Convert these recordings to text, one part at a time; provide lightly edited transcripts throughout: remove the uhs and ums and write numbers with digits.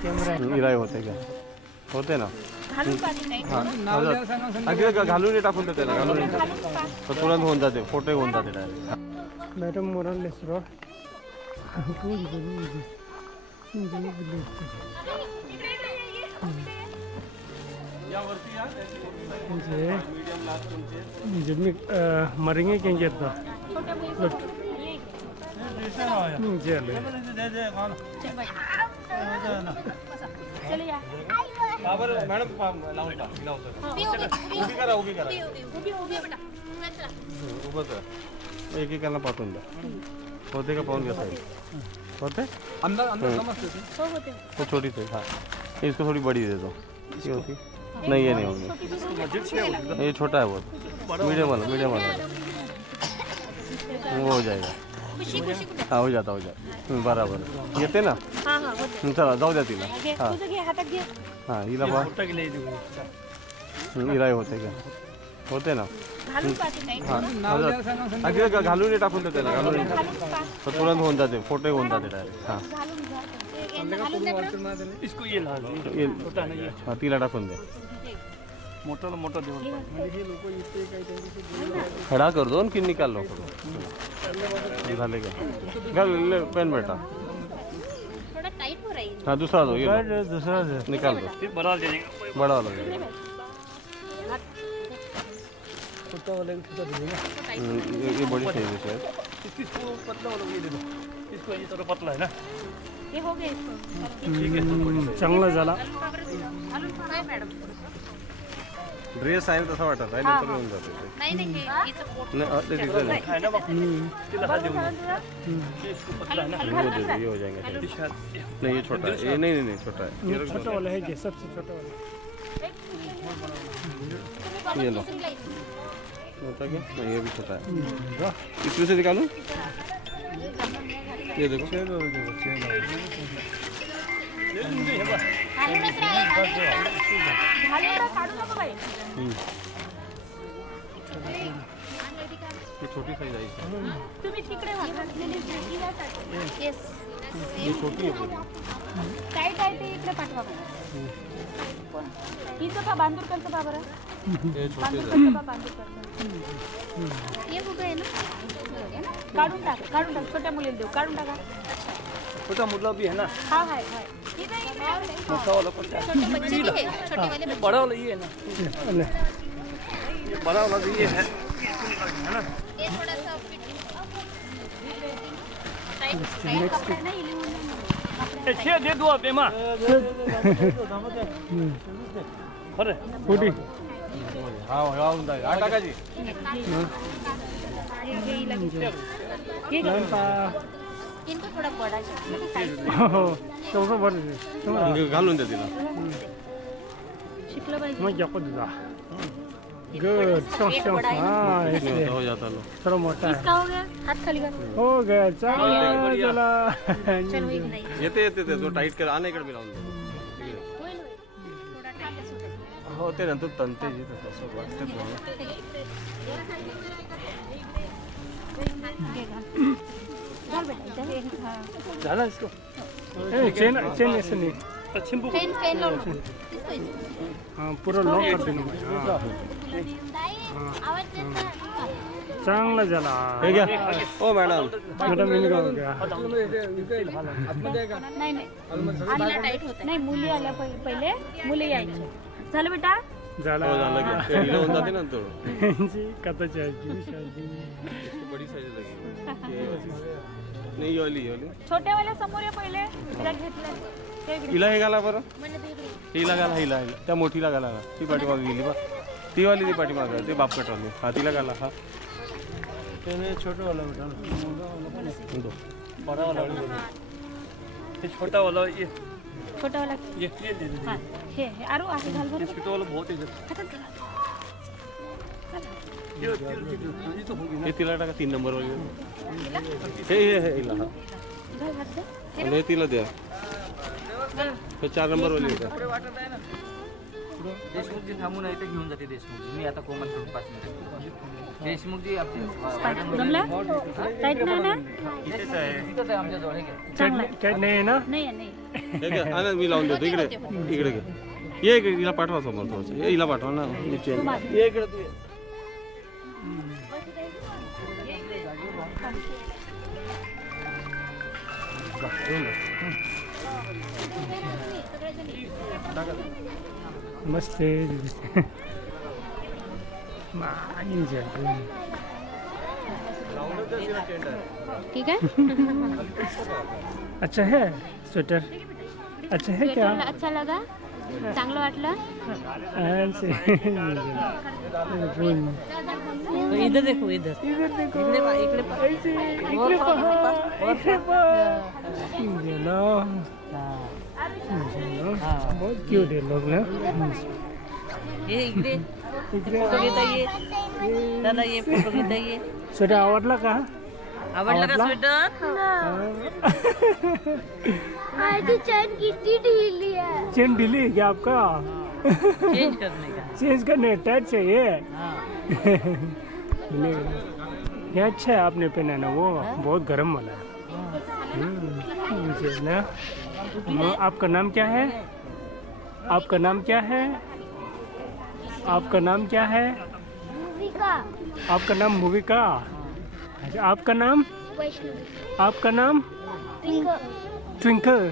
इराय होते का होते ना घालून टाकून देते ना घालून तर तुरंत होऊन जाते फोटो होऊन जाते डायरेक्ट मॅडम मोरालेस रो मी मरेंगे कहेंगे तो एकेकाला पाठवून द्या होते का पाहून घ्या साहेब होते तो छोटी थे हाँ इसको थोड़ी बड़ी दे दो ये होती नहीं ये नहीं होगी ये छोटा है बहुत मीडियम वाला वो हो जाएगा हाँ हो जाता बराबर येते ना चला जाऊ द्या तिला हाँ हिला बा इराय होते का होते ना हाँ घालून टाकून देते ना घालून तर तुरंत होऊन जाते फोटो होऊन जाते डायरेक्ट हाँ हाँ तिला टाकून दे मोठा खड़ा कर दो कि निकाल लो झाले का घाल पेन बेटा थोड़ा टाइट हो रही है। हाँ दूसरा दो ये दूसरा निकाल दो बड़ा दे देंगे बड़ा वाला दे छोटा वाले को छोटा दे देंगे ये बड़ी चाहिए शायद इसको पतला वाला ये दे दो इसको ये थोड़ा पतला है ना ये हो गया इसको चांगला झाला मॅडम ड्रेस आहे तसा वाटत आहे नंतर होऊन जाते नाही नाही हिचं पोट नाही ते डिझाइन है ना तिला हाल देऊ इसको पतला है ना ये हो जाएगा नहीं ये छोटा है ये नहीं छोटा है ये छोटा वाला है ये सबसे छोटा वाला ये लो छोटा क्या नहीं ये भी छोटा है इसमें से निकालूं ये देखो ये छोटी साइज आई तुम्ही तिकडे ये छोटी है पूरी टाईट आहे ते इकडे पाठवा हिचं का बांदूरकरचं का बरं ये छोटे बांदूरकरचं का बांदूरकरचं हे उभं आहे ना काढून टाक छोट्या मुलीला देऊ काढून टाका छोटा मुल्ला भी है ना हाँ है मोटा वाला कौन सा छोटे बच्चे भी है छोटे वाले बच्चे बड़ा वाला ये है ना ये बड़ा वाला भी ये है ना ये थोड़ा सा टाइट कपड़ा है ना ये छे दे दो आप एमा अरे फुटी हाँ हाँ होता है 8 टाकाची इनको थोड़ा बड़ा चाहिए हो तो बरं घालून दे तिला शिकलं पाहिजे मग जाको तुझा गुड हाँ ऐसे हो जाता लो थोड़ा मोटा है इसका हो गया हाथ खाली कर हो गया चला चलो एक नाही येते तो टाईट कर आने इकडे लावून दे होईल थोडा टाइटच होता हो ते नंतर तंते जी तसं वाटतं घाल बेटा इधर हां झाला इसको चेन ऐसे नहीं चिंपू पेन लावून इसको हाँ पूरा लॉक कर देना भाई आवाज देता चांगला झाला हे घ्या ओ मॅडम मॅडम इनका हो गया नाही आला टाइट होता नाही मुली आल्या पहिले मुली यायचे झालं बेटा झाला हो झालं की हिला होऊन जाते ना तो जी कताची आजी शादी बड़ी साइज लगी नहीं ये वाली छोट्या वाल्या समोर या पहिले तिला घेतलं हिला हे घाला बरं हिला घाला हिला त्या मोठीला घाला ना ती पाठीमागे गेली बा ती वाली ती पाठीमागे ते बाप कटवाली हा तिला घाला हा छोटा वाला दो बड़ा वाला ये छोटा वाला ये छोटा वाला ये दे दे हां हे आरो आहे घाल बरं छोटा वाला बहुत है हातात घाल ये तो हो गया हे तिला टाका 3 नंबर वाली हे हिला हा घाल हात दे आणि हे तिला द्या हे 4 नंबर वाली का देशमुखजी थांबून आहे ते घेऊन जाते देशमुखजी. मी आता कोमलकडून 5 मिनिटं. देशमुखजी आपली जमला टाईट नाही ना इथेच आहे आमच्याजवळ. हे घ्या. चटणी नाही आहे ना? नाही नाही हे घ्या. आणि मी लावून देतो. इकडे इकडे घे. ये इकडे. हिला पाठवा समोर थोडंसं. ये हिला पाठवा ना. मी चेन ये इकडे तू ये. मस्त ठीक है. अच्छा है स्वेटर. अच्छा है क्या? अच्छा लगा. चांगलं वाटलं. इधर देखो इधर बहुत क्यूट है लोग ना. ये इकडे फोटो घेता ये त्याला ये फोटो घेता ये. स्वेटर आवडला का? आवडला का स्वेटर? माझी चैन किती ढीली आहे. चेन ढीली है क्या आपका? चेंज करने का. चेंज करने टाइट चाहिए. हाँ ये अच्छा है आपने पहना ना. वो बहुत गर्म वाला है. मुझे ना. आपका नाम क्या है? आपका नाम क्या है? आपका नाम क्या है? भूमिका. आपका नाम भूमिका. अच्छा, आपका नाम? वैष्णवी. आपका नाम? ट्विंकल. ट्विंकल.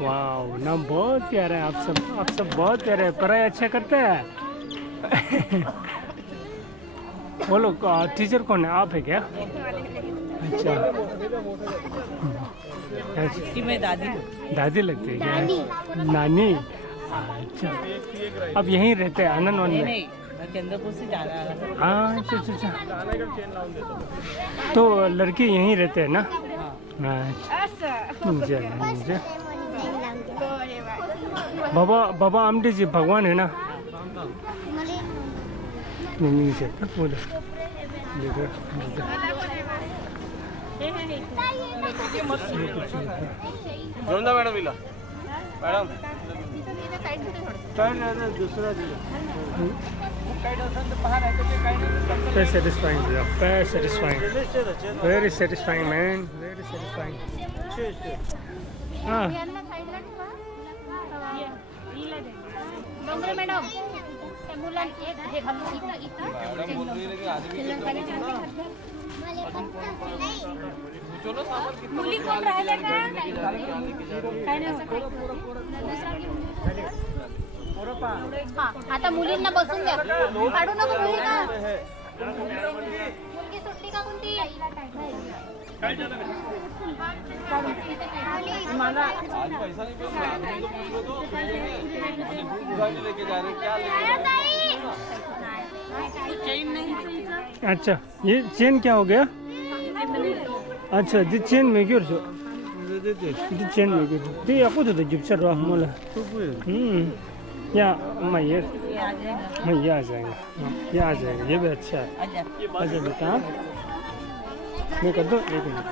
वाह, नाम बहुत प्यारा है. आप सब बहुत प्यारे हैं. पढ़ाई अच्छा करते हैं. वो लोग टीचर कौन है? आप है क्या? अच्छा. कि मैं दादी दादी लगती है क्या? नानी. अच्छा. अब यहीं रहते हैं आनंदवन में? नहीं मैं चंद्रपुर से जा रहा है. हाँ. अच्छा. तो लड़की यहीं रहते हैं ना? अच्छा. मुझे बाबा आमटे जी भगवान है ना? नहीं से बोलो. घेऊन जा मॅडम हिला. मॅडम दुसरा Very satisfying, yeah. Very satisfying. Very satisfying, man. Very satisfying. Ah. Dongre madam त्या मुलांना एक हे घालून मुली कोण राहिल्या का? काय नाही. हा आता मुलींना बसून द्या. काढू नको मुलींना. मुलगी सुट्टी का कोणती? अच्छा, ये चेन क्या हो गया? अच्छा, जी चेन में क्यों छो? जी चेन में क्यों? जी आपको तो जिप्सर रहा मोला. या मैं ये आ जाएगा. ये आ जाएगा. ये भी अच्छा है. अच्छा बेटा मैं कर दो. एक मिनट.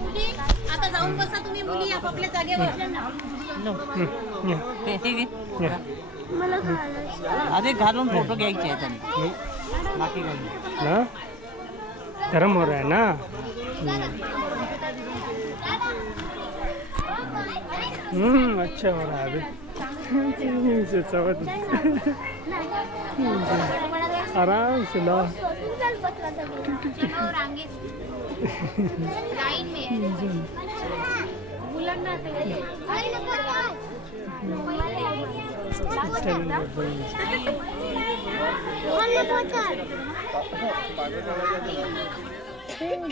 मुली आता जाऊन बसा तुम्ही. मुली आपापल्या जागेवर. अरे घालून फोटो घ्यायचे आहेत आणि बाकी काही नाही. ना गरम हो रहा है ना. अच्छा हो रहा है अभी. आराम से ला.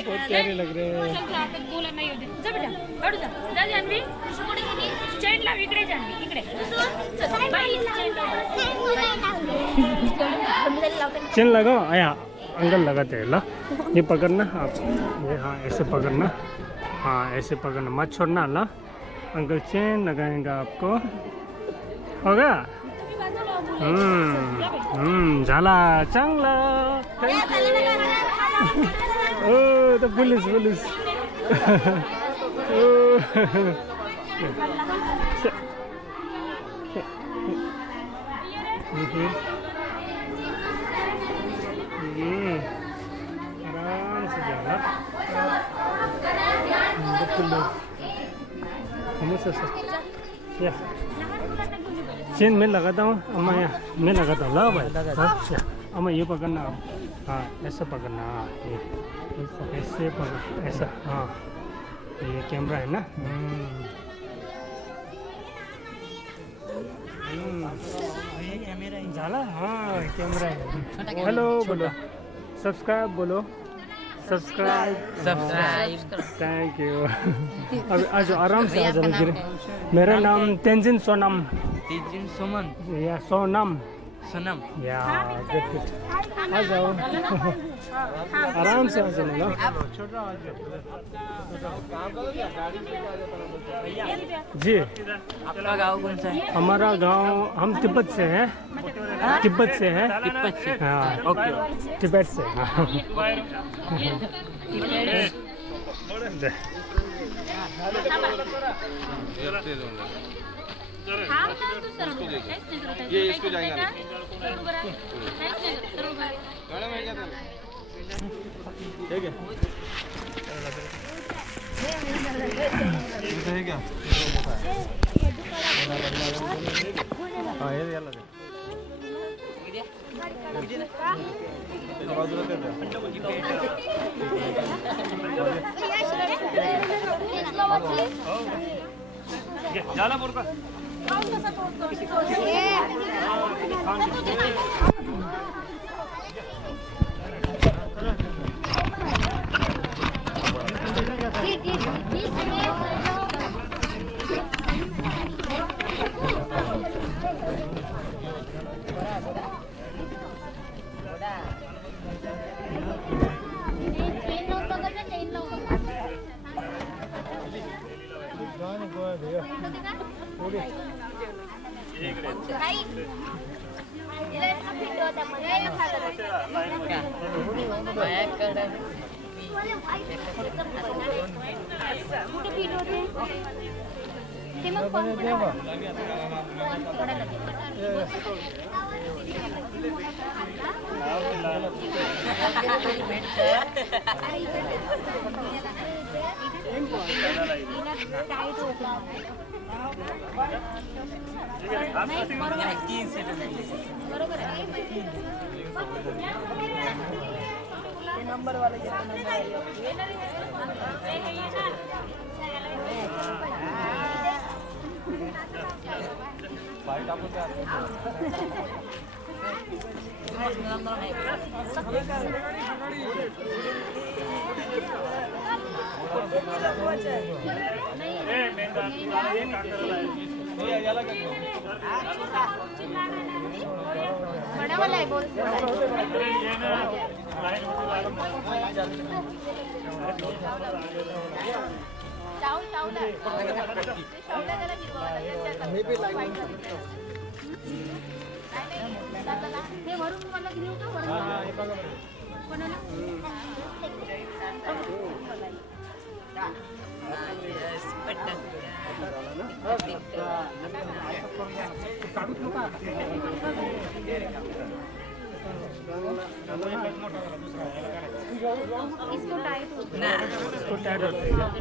बहुत प्यारे लग रहे हैं. चेन लगाओ. आया अंकल लगाते हैं. ला ये पकड़ना आप. ये हाँ ऐसे पकड़ना. हाँ ऐसे पकड़ना. मत छोड़ना. ला अंकल चेन लगाएंगे आपको. होगा. झाला चांगला. ओ तो पुलिस आराम से जाना betul loh. Kamu susah ya chain मैं लगाता हूँ अम्मा यहाँ मैं लगाता हूँ ला भाई हाँ अम्मा ये पकड़ना आप हाँ ऐसा पकड़ना हाँ ये ऐसे पकड़ ऐसा हाँ ये कैमरा है ना झाला हाँ कैमरा है हेलो बोलो सब्सक्राइब बोलो सब्सक्राइब थैंक यू अब आज आराम से आ जाना फिर मेरा नाम तेंजिन सोनम तेजिन सुमन या सोनम सनम या गुड आ जाओ आराम से आ जाना ना जी आपका गाँव कौन सा है हमारा गांव हम तिब्बत से हैं तिब्बत से हैं तिब्बत से हाँ ओके तिब्बत से हाँ ये इसको जाएगा ठीक है है क्या हाँ ये यार लगे जाला बोल का नंबर वाले फाइट आपको क्या बड़ा वाला है बोल चावल चावल मी भी लाईन हे वरून मला घेऊ का वरून कोणाला इसको टाइट होता है इसको टाइट होता है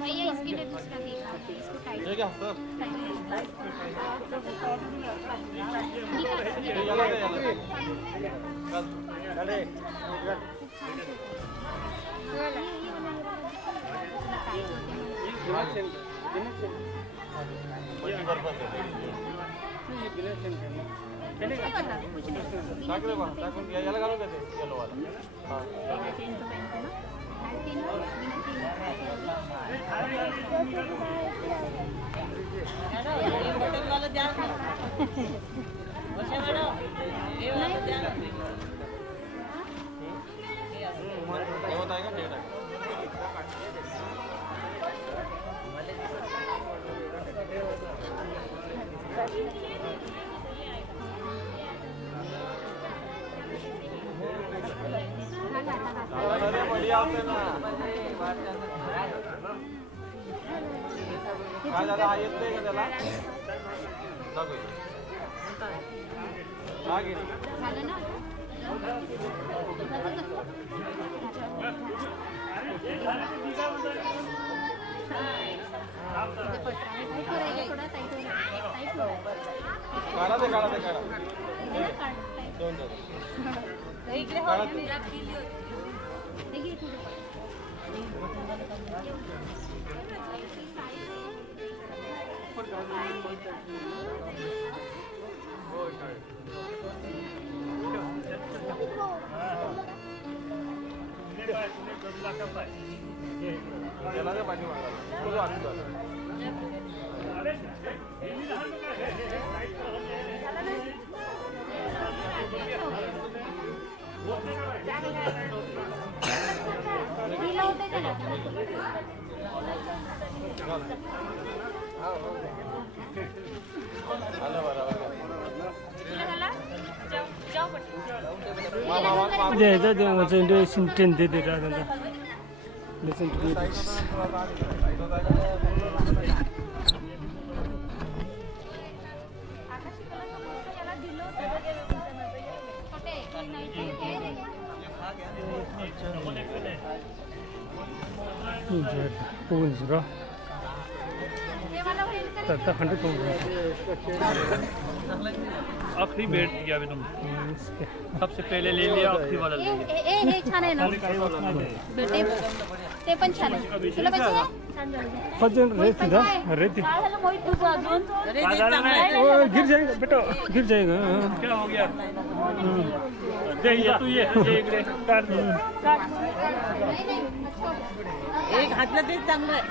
भैया इसके लिए दूसरा देखा इसको टाइट ठीक है सर टाकून याला घालून देते येलो वाला हां अरे बढ़िया होते ना काय दादा येत नाही का त्याला आगे झालं ना काढा दे दोन त्याला दे पाणी Listen to lyrics. आखिरी बेट किया अभी तुम सबसे पहले ले लिया आखिरी वाला ले लिया हे छान आहे ना बेटे ते पण छान आहे तुला पाहिजे फजन रेती था रेती काय झालं मोहित तुझं अजून ओ गिर जाएगा बेटा गिर जाएगा क्या हो गया दे ये तू ये इकडे काढ दे एक हातला तेच चांगलं आहे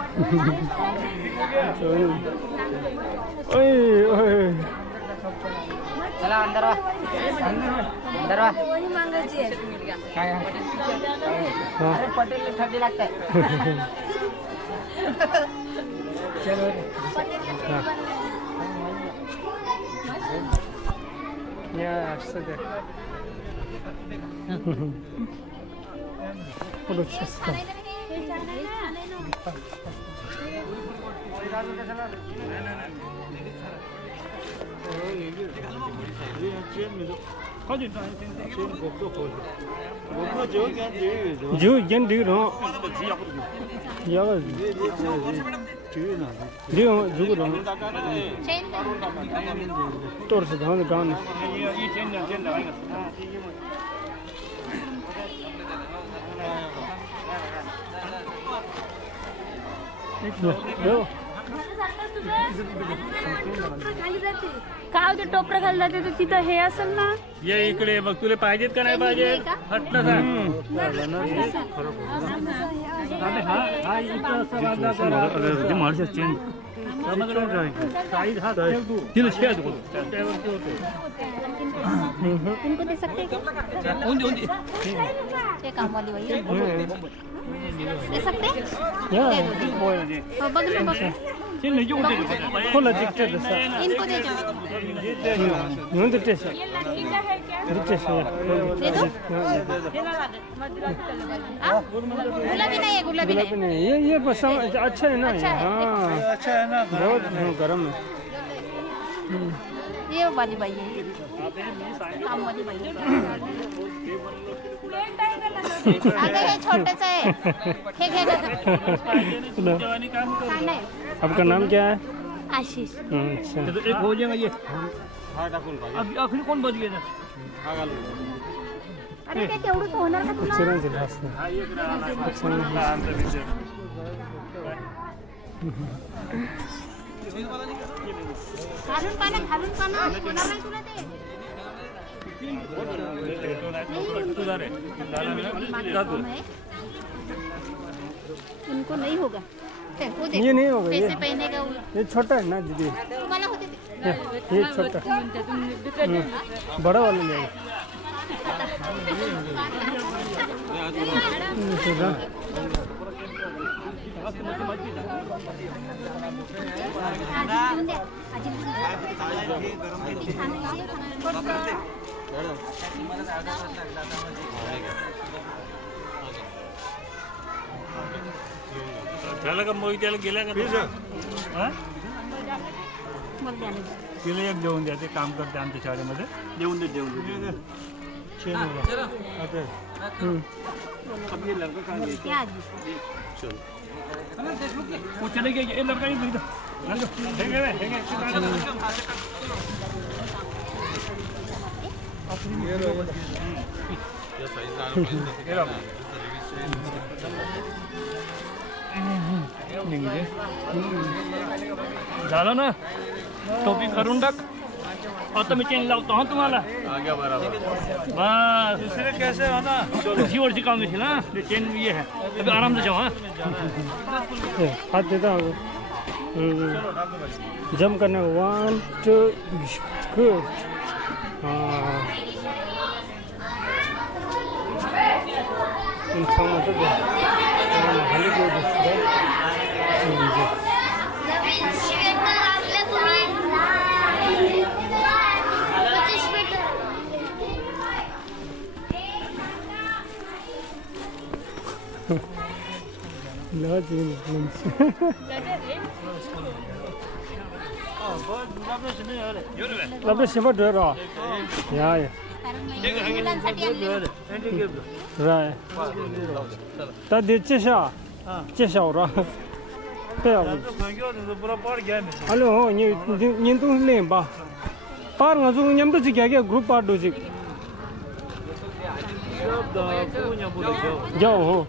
ओए ओए चला अंदर वा वही मागायची आहे काय अरे पटेल थंडी लागते या असं ते पुरुषस्थ जो gen diyor o ya diyor जुगुर तोर से गाने गाने ये चेंज लगाएगा काय होते टोपरा घालला ते तिथं हे असेल ना ये इकडे बघ तुला पाहिजेत का नाही पाहिजेत हट्ट सांग चेंज तिला शिकायचं तुमको दे सकते ते कामवाली बाई दे सकते या हो बघ ना बघ खोला दिखते दसा इनको दे दो यूं दिखते से ये लड़की का है क्या दिखते से दे दो गुलाबी नहीं है गुलाबी गुलाबी नहीं नहीं ये बस अच्छा है ना हाँ अच्छा है ना बहुत गर्म है ये वाली बाई है काम वाली बाई अगं हे छोटंच आहे हे घे गं छान आहे आपका नाम क्या है आशीष अच्छा एक हो जाएगा ये हा टाकून पाहिजे अब आखिरी कौन बच गया था हा घालून अरे ते तेवढंच होणार का तुला 확실한 줄 알았어. घालून पाना होणार नाही तुला ते उनको नहीं होगा हो दे ये नहीं होगा, कैसे पहनेगा वो ये छोटा है ना दीदी, तुम्हाला होते ते ये छोटा, बड़ा वाला ले घेऊन द्या आजी छान आहे झालं का मग त्याला गेल्या का हा? मग द्या ना तिला एक देऊन द्या ते काम करते आमच्या शाळेमध्ये देऊन दे क्या आजी वो चले गए ये लड़का ही झालं ना टोपी करून टाक आता मी चेन लावतो हा तुम्हाला बस दूसरे कैसे हो ना उसी और से काम ना ये चेन ये है अभी आराम से जाओ हाँ हाथ देता हूँ जम करना 1 2 गुड हाँ इन 상만 뜨고 할리고 있어요 이제 나지 라베 심어 들어 야야 मुलांसाठी आणले राय ता देचेशा 제샤오라 빼요 알로 니 년동 렘바 파르가 좀 냠도 지게 그룹 파도지 요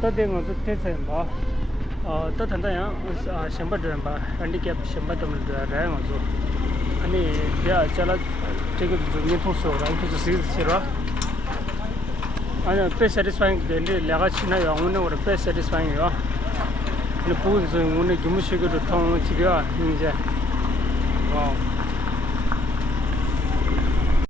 तदेंगो तो तेसे बा तो तंदाया शंबर ड्रम बा हैंडीकैप शंबर तम रहेंगो जो अनि या चला ठीक है जो ये तो सो रहा है तो सिरा अनि पे सैटिस्फाइंग देंगे लगा छिना या उन्हें और पे सैटिस्फाइंग या अनि पूरी जो उन्हें जुमुशी को तो थांग चिगा निंजा वाह